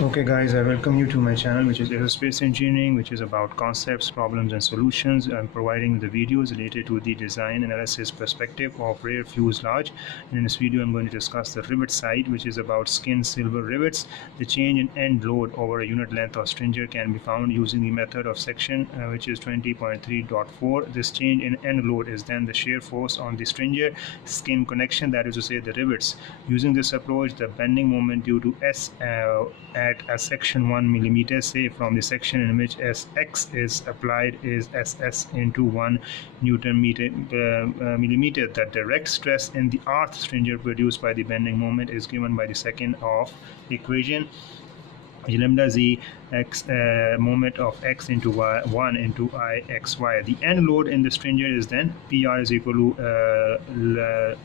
Okay guys, I welcome you to my channel, which is Aerospace Engineering, which is about concepts, problems and solutions. I'm providing the videos related to the design analysis perspective of rear fuselage. And in this video I'm going to discuss the rivet side, which is about skin silver rivets. The change in end load over a unit length of stringer can be found using the method of section which is 20.3.4. This change in end load is then the shear force on the stringer skin connection, that is to say the rivets. Using this approach, the bending moment due to S at a section 1 millimeter, say from the section in which Sx is applied, is Ss into 1 Newton millimeter. The direct stress in the earth stringer produced by the bending moment is given by the second of equation, lambda z x moment of x into y 1 into I xy. The end load in the stringer is then PR is equal to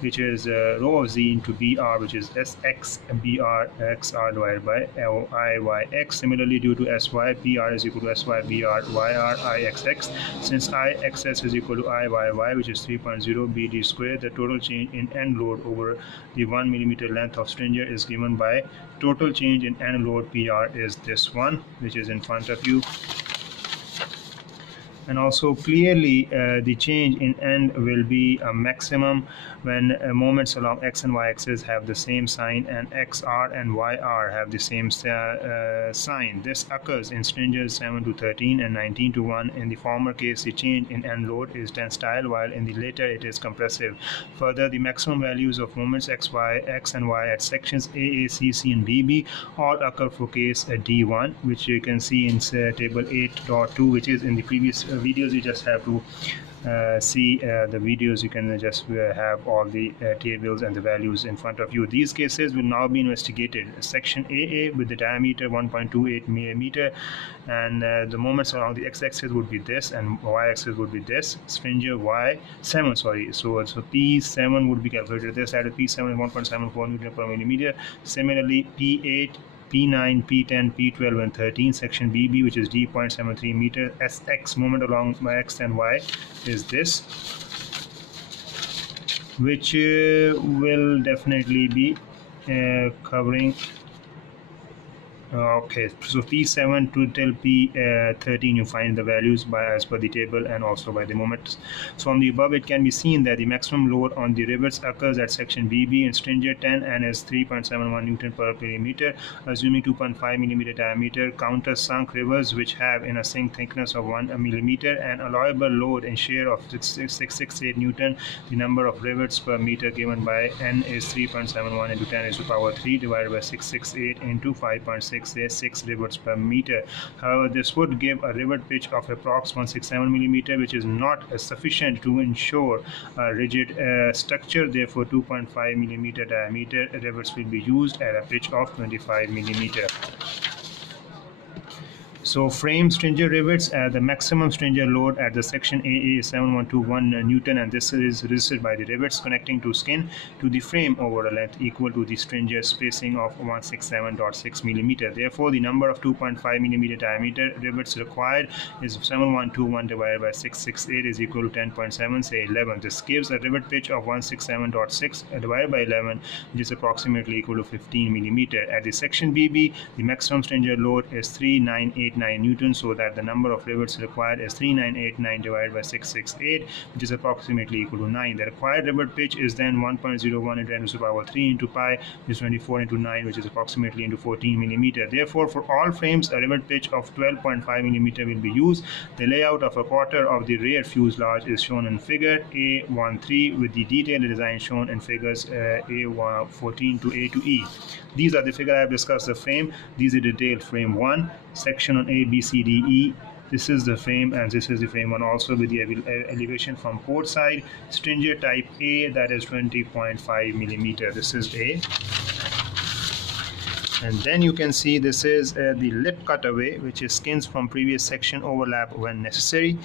which is rho of z into br, which is sx br xr divided by iyx. Similarly, due to sy, pr is equal to sy br yr ixx. Since ixs is equal to iyy, which is 3.0 bd squared, the total change in end load over the 1 millimeter length of stringer is given by total change in end load pr is this one, which is in front of you. And also clearly the change in end will be a maximum when moments along x and y axis have the same sign and xr and yr have the same sign. This occurs in stringers 7 to 13 and 19 to 1. In the former case, the change in end load is tensile, while in the later it is compressive. Further, the maximum values of moments x and y at sections A, C, C and B all occur for case D1, which you can see in table 8.2, which is in the previous videos. You just have to see the videos. You can just have all the tables and the values in front of you. These cases will now be investigated. Section AA with the diameter 1.28 millimeter, and the moments along the x-axis would be this and y-axis would be this. Stringer Y7, sorry, so P7 would be calculated this at P7 is 1.74 Newton per millimeter. Similarly, P8, P9, P10, P12 and 13. Section BB, which is D.73 meter. SX moment along X and Y is this, which will definitely be covering. Okay, so P7 to till P13 you find the values by as per the table and also by the moments. So from the above it can be seen that the maximum load on the rivets occurs at section BB in stringer 10 and is 3.71 Newton per millimeter, assuming 2.5 millimeter diameter counter sunk rivers which have in a sink thickness of 1 millimeter and allowable load and shear of 668 Newton. The number of rivets per meter given by N is 3.71 into 10 raised to power 3 divided by 668 into 5.6, 6 rivets per meter. However, this would give a rivet pitch of approx 167 millimeter, which is not sufficient to ensure a rigid structure. Therefore, 2.5 millimeter diameter rivets will be used at a pitch of 25 millimeter. So frame stringer rivets, the maximum stringer load at the section AA is 7121 Newton, and this is resisted by the rivets connecting to skin to the frame over a length equal to the stringer spacing of 167.6 millimeter. Therefore, the number of 2.5 millimeter diameter rivets required is 7121 divided by 668 is equal to 10.7, say 11. This gives a rivet pitch of 167.6 divided by 11, which is approximately equal to 15 millimeter. At the section BB, the maximum stringer load is 3989 Newton, so that the number of rivets required is 3989 divided by 668, which is approximately equal to 9. The required rivet pitch is then 1.01 into 10 to the power 3 into pi, which is 24 into 9, which is approximately into 14 millimeter. Therefore, for all frames, a rivet pitch of 12.5 millimeter will be used. The layout of a quarter of the rear fuselage is shown in figure A13, with the detailed design shown in figures A14 to A to E. These are the figure I have discussed the frame. These are detailed frame 1, section on A, B, C, D, E. This is the frame and this is the frame 1 also with the elevation from port side. Stringer type A, that is 20.5 millimeter. This is A. And then you can see this is the lip cutaway, which is skins from previous section overlap when necessary.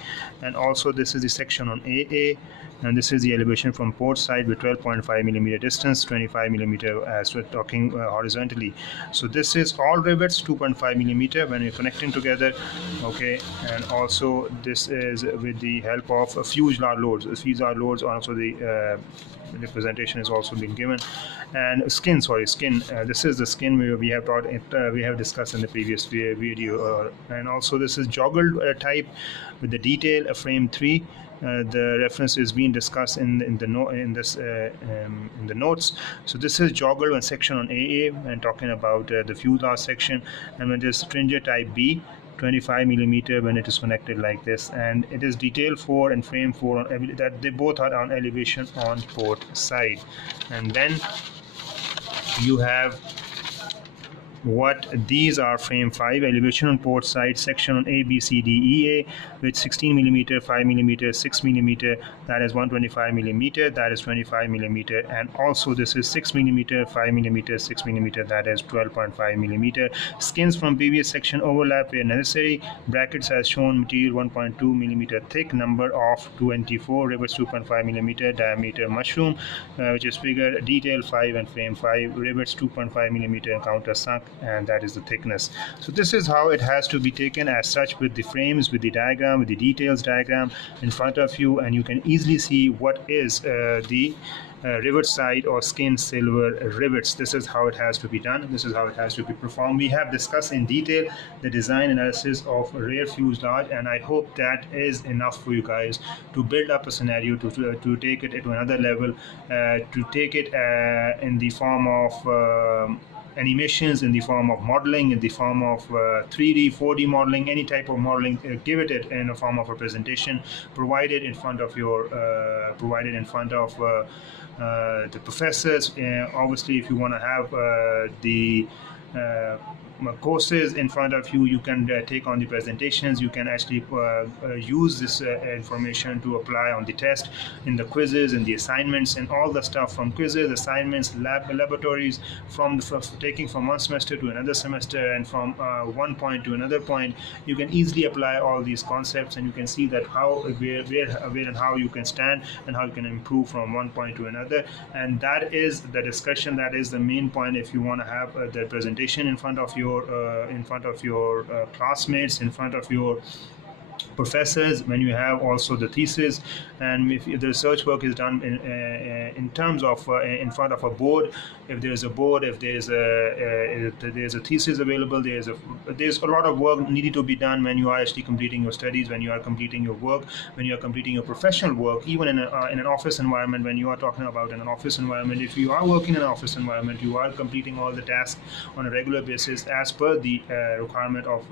And also this is the section on AA, and this is the elevation from port side with 12.5 millimeter distance, 25 millimeter as we're talking horizontally. So this is all rivets 2.5 millimeter when you're connecting together. Okay, and also this is with the help of fuselage loads. Fuselage loads are also the representation is also being given. And skin, this is the skin we have taught it, we have discussed in the previous video. And also this is joggled type with the detail frame 3. The reference is being discussed in the notes. So this is joggled one section on AA and talking about the fuselage section, and when there's stringer type B, 25 millimeter when it is connected like this, and it is detail 4 and frame 4 on that they both are on elevation on port side. And then you have what these are: frame 5, elevation on port side, section on A, B, C, D, E, A, with 16 millimeter, 5 millimeter, 6 millimeter, that is 125 millimeter, that is 25 millimeter, and also this is 6 millimeter, 5 millimeter, 6 millimeter, that is 12.5 millimeter. Skins from previous section overlap where necessary. Brackets as shown, material 1.2 millimeter thick, number of 24, rivets 2.5 millimeter, diameter mushroom, which is figure detail 5 and frame 5, rivets 2.5 millimeter and countersunk, and that is the thickness. So this is how it has to be taken as such, with the frames, with the diagram, with the details diagram in front of you, and you can easily see what is the rivet side or skin silver rivets. This is how it has to be done. This is how it has to be performed. We have discussed in detail the design analysis of rear fuselage, and I hope that is enough for you guys to build up a scenario to take it to another level, to take it in the form of animations, in the form of modeling, in the form of 3D, 4D modeling, any type of modeling. Give it in a form of a presentation, provided in front of your, the professors. Obviously, if you want to have the courses in front of you, you can take on the presentations. You can actually use this information to apply on the test, in the quizzes, in the assignments, and all the stuff from quizzes, assignments, laboratories, taking from one semester to another semester, and from one point to another point. You can easily apply all these concepts, and you can see that where and how you can stand and how you can improve from one point to another. And that is the discussion, that is the main point. If you want to have the presentation in front of your classmates, in front of your professors, when you have also the thesis, and if the research work is done in terms of in front of a board, if there's a board, if there's a thesis available, there's a lot of work needed to be done when you are actually completing your studies, when you are completing your work, when you are completing your professional work, even in an office environment. When you are talking about in an office environment, if you are working in an office environment, you are completing all the tasks on a regular basis as per the requirement of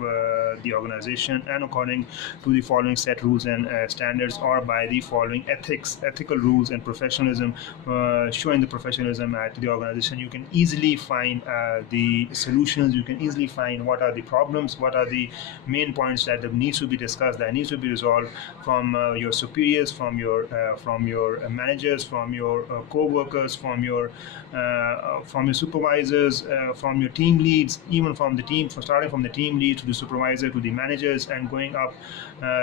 the organization, and according to the following set rules and standards, or by the following ethical rules and professionalism, showing the professionalism at the organization. You can easily find the solutions. You can easily find what are the problems, what are the main points that needs to be discussed, that needs to be resolved from your superiors, from your managers, from your co-workers, from your supervisors, from your team leads, even from the team, starting from the team lead to the supervisor to the managers, and going up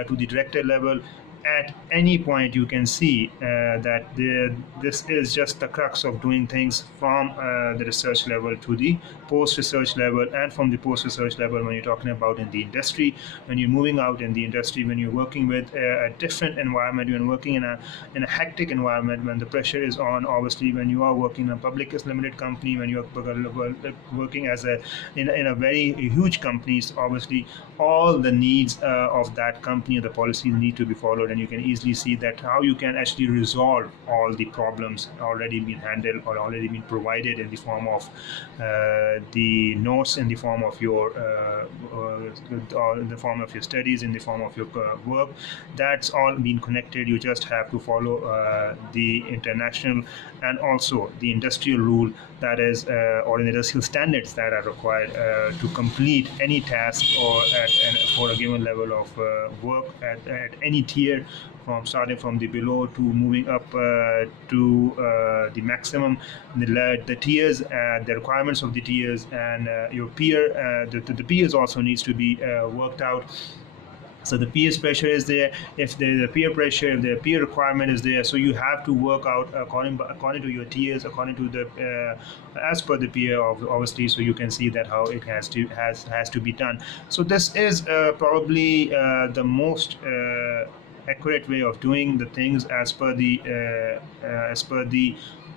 to the director level. At any point you can see that this is just the crux of doing things from the research level to the post-research level, and from the post-research level when you're talking about in the industry, when you're moving out in the industry, when you're working with a different environment, you're working in a hectic environment, when the pressure is on. Obviously, when you are working in a public limited company, when you're working as in a very huge companies, obviously all the needs of that company, the policies need to be followed, and you can easily see that how you can actually resolve all the problems already been handled or already been provided in the form of the notes, in the form of your in the form of your studies, in the form of your work. That's all been connected. You just have to follow the international and also the industrial rule, that is or in the industrial standards that are required to complete any task or for a given level of work at any tier, from starting from the below to moving up to the maximum. The tiers, the requirements of the tiers, and your peer, the peers also needs to be worked out. So the peer pressure is there. If there is a peer pressure, if the peer requirement is there, so you have to work out according to your tiers, according to the as per the peer, obviously. So you can see that how it has to be done. So this is probably the most accurate way of doing the things as per the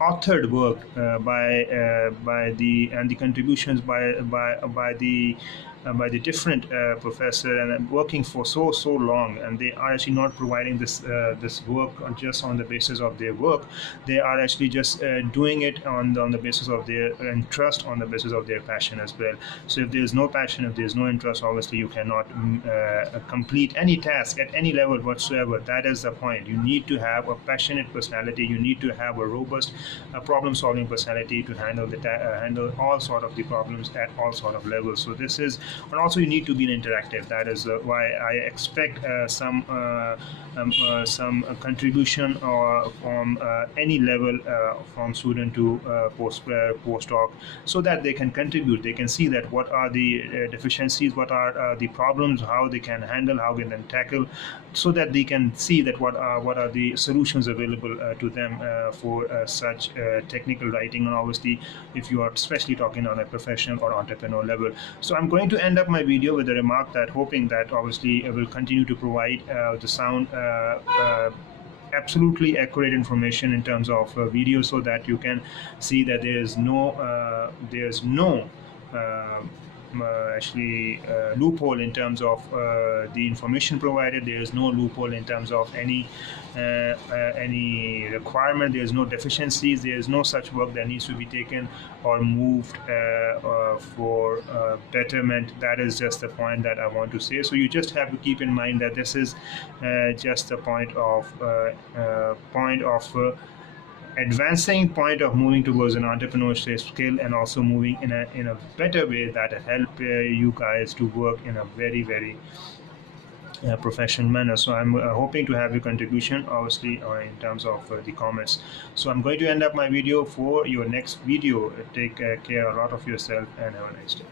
authored work by the and the contributions by the different professor, and working for so long, and they are actually not providing this work just on the basis of their work. They are actually just doing it on the basis of their interest, on the basis of their passion as well. So if there is no passion, if there is no interest, obviously you cannot complete any task at any level whatsoever. That is the point. You need to have a passionate personality. You need to have a robust problem-solving personality to handle all sort of the problems at all sort of levels. So this is, and also you need to be interactive. That is why I expect some contribution or from any level, from student to postdoc, so that they can contribute. They can see that what are the deficiencies, what are the problems, how they can handle, how they can tackle, so that they can see that what are the solutions available to them for such technical writing. And obviously, if you are especially talking on a professional or entrepreneur level. So I'm going to end up my video with a remark that, hoping that obviously I will continue to provide the sound absolutely accurate information in terms of video, so that you can see that there's no actually loophole in terms of the information provided. There is no loophole in terms of any requirement. There is no deficiencies. There is no such work that needs to be taken or moved for betterment. That is just the point that I want to say. So you just have to keep in mind that this is just a point of advancing, point of moving towards an entrepreneurship skill, and also moving in a better way that help you guys to work in a very professional manner. So I'm hoping to have your contribution, obviously, in terms of the comments. So I'm going to end up my video. For your next video, take care a lot of yourself, and have a nice day.